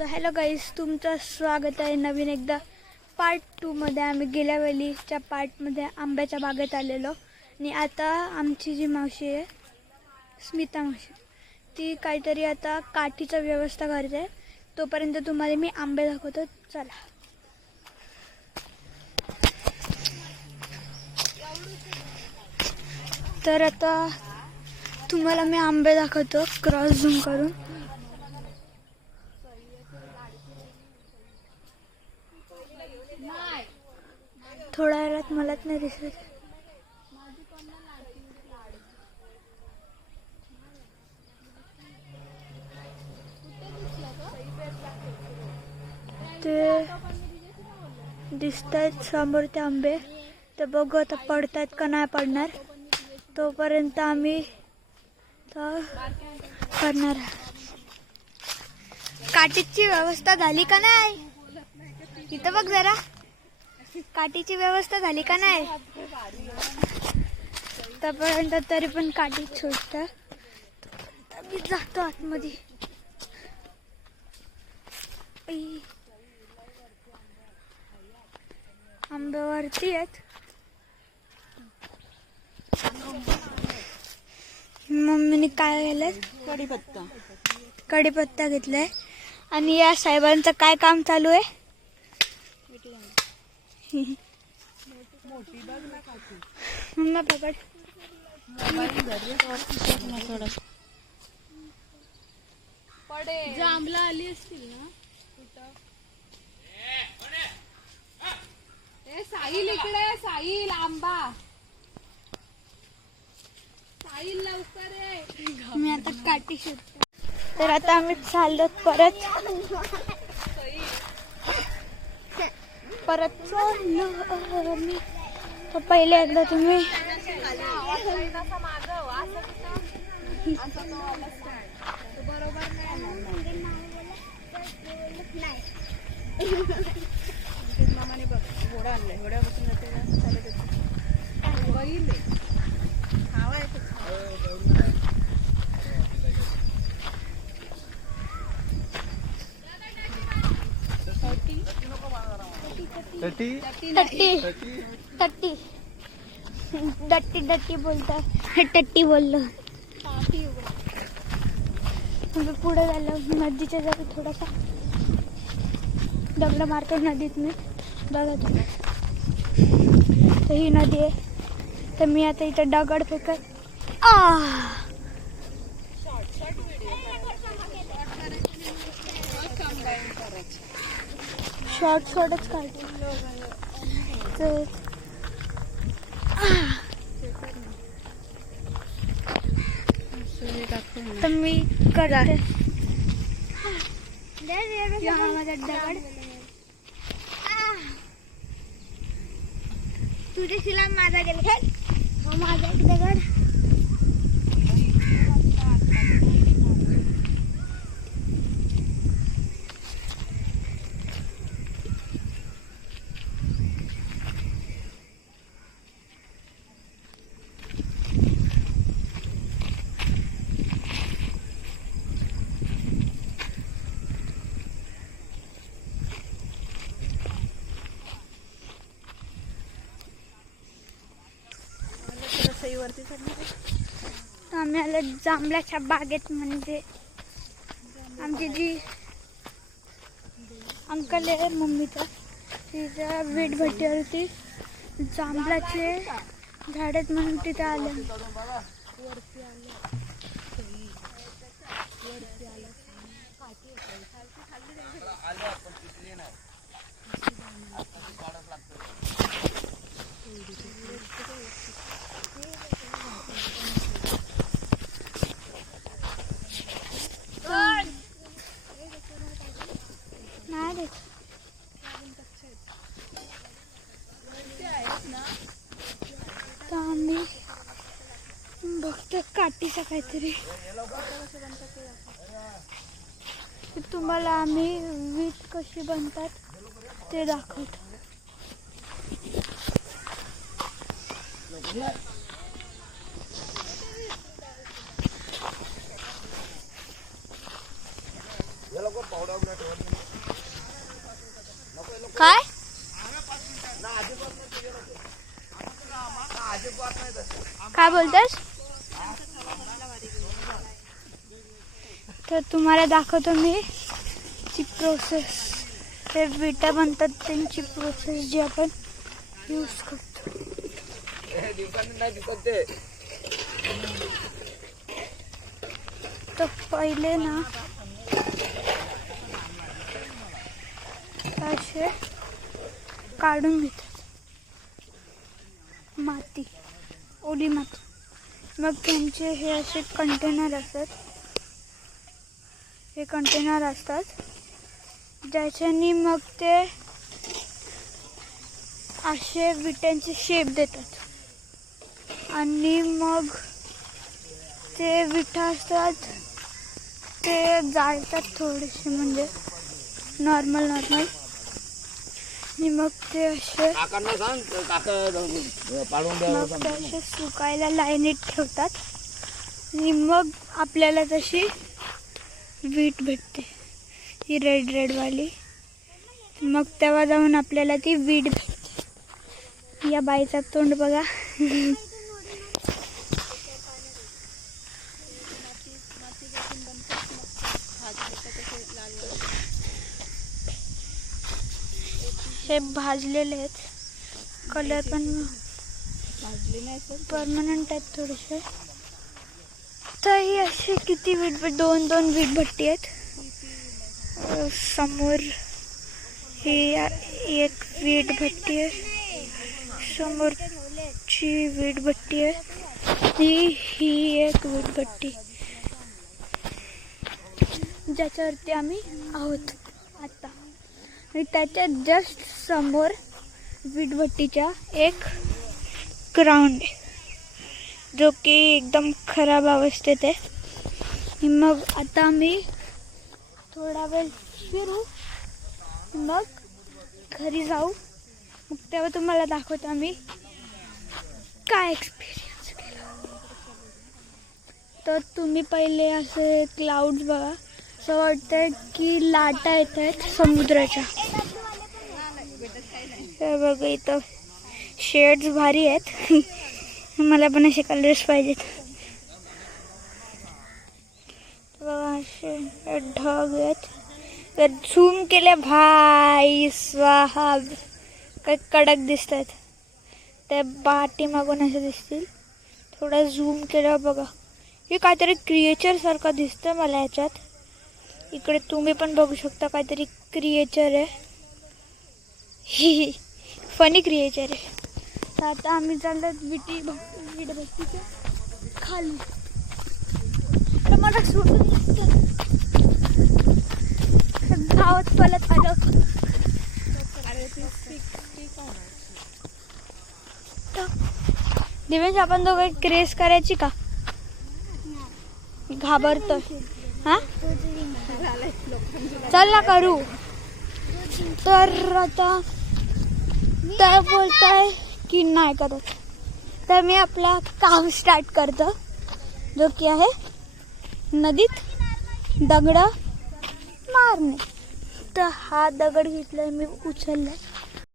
So hello गाईस, तुमचं स्वागत आहे नवीन एकदा पार्ट 2 मध्ये। आम्ही गेल्या वेळीच्या पार्टमध्ये आंब्याच्या बागेत आलेलो आणि आता आमची जी मावशी आहे स्मिता मावशी, ती काहीतरी आता काठीची व्यवस्था करते। तोपर्यंत तुम्हाला मी आंबे दाखवतो, चला। तर आता तुम्हाला मी आंबे दाखवतो क्रॉस झूम करून। थोड्या वेळात मलाच नाही दिसत। ते दिसतात समोर ते आंबे, तर बघू आता पडतात का नाही पडणार। तोपर्यंत आम्ही करणार। काठीची व्यवस्था झाली का नाही इथं बघ जरा, काठीची व्यवस्था झाली का नाही। तोपर्यंत तरी पण काठी छोट मी जातो आतमध्ये। आंबे वरती आहेत। मम्मीने काय केलंय? कढीपत्ता घेतलाय। आणि या साहेबांचं काय काम चालू आहे? मम्मा पकड। जांभला आली असतील ना ए साहिल, इकडे साहिल, आंबा साहिल लवकर ये। मी आता काठी शोधते। तर आता आम्ही चाललो परत चाललो मी। तर पहिले एकदा तुम्ही मामाने बघ घोडा आणलाय, घोड्यापासून जाते ना चालत येते। बैल आहे, खावा येतो। टट्टी बोलतात, टट्टी बोललो। पुढे झालं नदीच्या जागी थोडासा दगड मारतो नदीत मी, बघा तुम्ही। तर ही नदी आहे। तर मी आता इथं दगड फेकत शॉर्टच काढतो। तर मी करते माझा दगड। तुझे शिला माझा गेला, माझा एक दगड। आम्ही आलो जांभळाच्या बागेत, म्हणजे आमची जी अंकल आहे मम्मीचा, तिच्या वीट भट्टीवरती जांभळाचे झाड आहेत म्हणून तिथे आले। तर आम्ही बघतो काठीचा काहीतरी। तुम्हाला आम्ही वीट कशी बनतात ते दाखवतो। पावडा काय काय बोलतेस? तर तुम्हाला दाखवतो मी ची प्रोसेस. ते विटा बनतात त्यांची प्रोसेस जी आपण यूज करतो. तर पहिले ना असे काढून घेतात माती, ओली माती. मग त्यांचे हे असे कंटेनर असतात. हे कंटेनर असतात ज्याच्यानी मग ते असे विटांचे शेप देतात. आणि मग ते विटा असतात ते जाळतात थोडेसे, म्हणजे नॉर्मल. आणि मग ते असे सुकायला लाईनीत ठेवतात. आणि मग आपल्याला तशी वीट भेटते, ही रेड वाली. मग तेव्हा जाऊन आपल्याला ती वीट भेटते. या बाईचा तोंड बघा. हे भाजलेले आहेत, कलर पण परमनंट आहेत थोडेसे. तर ही अशी किती वीट, दोन वीट भट्टी आहेत. समोर ही एक वीट भट्टी आहे, समोरची वीट भट्टी आहे, ही एक वीट भट्टी ज्याच्यावरती आम्ही आहोत आता. आणि त्याच्या जस्ट समोर वीटभट्टीच्या एक ग्राउंड आहे जो की एकदम खराब अवस्थेत आहे. मग आता आम्ही थोडा वेळ फिरू, मग घरी जाऊ. मग तेव्हा तुम्हाला दाखवतो आम्ही काय एक्सपिरियन्स केला. तर तुम्ही पहिले असे क्लाउड्स बघा. असं वाटतंय की लाटा येत आहेत समुद्राच्या. हे बघा इथं शेड्स भारी आहेत. मला पण असे कलर्स पाहिजेत. बघा असे ढग आहेत. तर झूम केले भाई साहब, काय कडक दिसत आहेत. त्या पाठी मागून असे दिसतील. थोडा झूम केला बघा, हे काहीतरी क्रिएचर सारखं दिसतं मला ह्याच्यात. इकडे तुम्ही पण बघू शकता काहीतरी क्रिएचर आहे. ही फनी क्रिएचर आहे. तर आता आम्ही चाललो वीटभट्टीच्या खाली. तर मला सोडून गावात पळत आलो. दिवेश, आपण दोघे क्रेस करायची का? घाबरतोय. हा चल ना करू. तर आता तर बोलताय की नाही करत. तर मी आपला काम स्टार्ट करतो, जो की आहे नदीत दगड मारणे. तर हा दगड घेतलाय मी, उचललाय